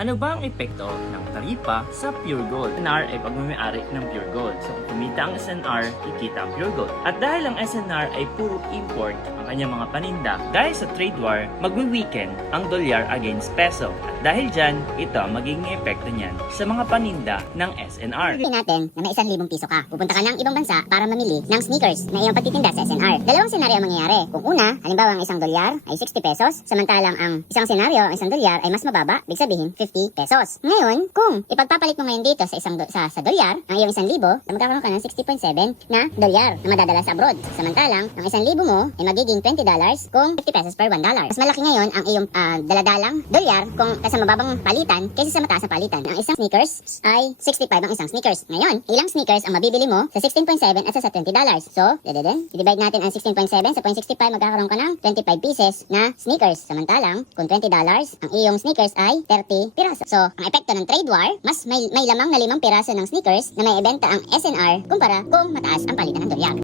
Ano ba ang epekto ng taripa sa Pure Gold? SNR ay pagmamayari ng Pure Gold. So kung kumita ang SNR, kikita ang Pure Gold. At dahil ang SNR ay puro import ang kanyang mga paninda, dahil sa trade war, magwi-weaken ang dolyar against peso. Dahil dyan, ito ang magiging epekto niyan sa mga paninda ng SNR. Sabihin natin na may isang libong piso ka. Pupunta ka ng ibang bansa para mamili ng sneakers na iyong pagtitinda sa SNR. Dalawang senaryo ang mangyayari. Kung una, halimbawa ang isang dolyar ay 60 pesos, samantalang ang isang senaryo, ang isang dolyar ay mas mababa, ibig sabihin 50 pesos. Ngayon, kung ipagpapalit mo ngayon dito sa isang do- sa, sa dolyar, ang iyong isang libo, magkakaroon ka ng 60.7 na dolyar na madadala sa abroad. Samantalang, ang isang libo mo ay magiging 20 dollars kung 50 pesos per 1 dollar. Mas malaki ngayon ang iyong ah, daladalang dolyar kung sa mababang palitan kaysa sa mataas na palitan. Ang isang sneakers ay 65 ang isang sneakers. Ngayon, ilang sneakers ang mabibili mo sa 16.7 at sa, sa 20 dollars. So, dadadin, i-divide natin ang 16.7 sa 0.65 magkakaroon ka ng 25 pieces na sneakers. Samantalang, kung 20 dollars, ang iyong sneakers ay 30 piraso. So, ang epekto ng trade war, mas may, may lamang na limang piraso ng sneakers na may ibenta ang SNR kumpara kung mataas ang palitan ng dolyar.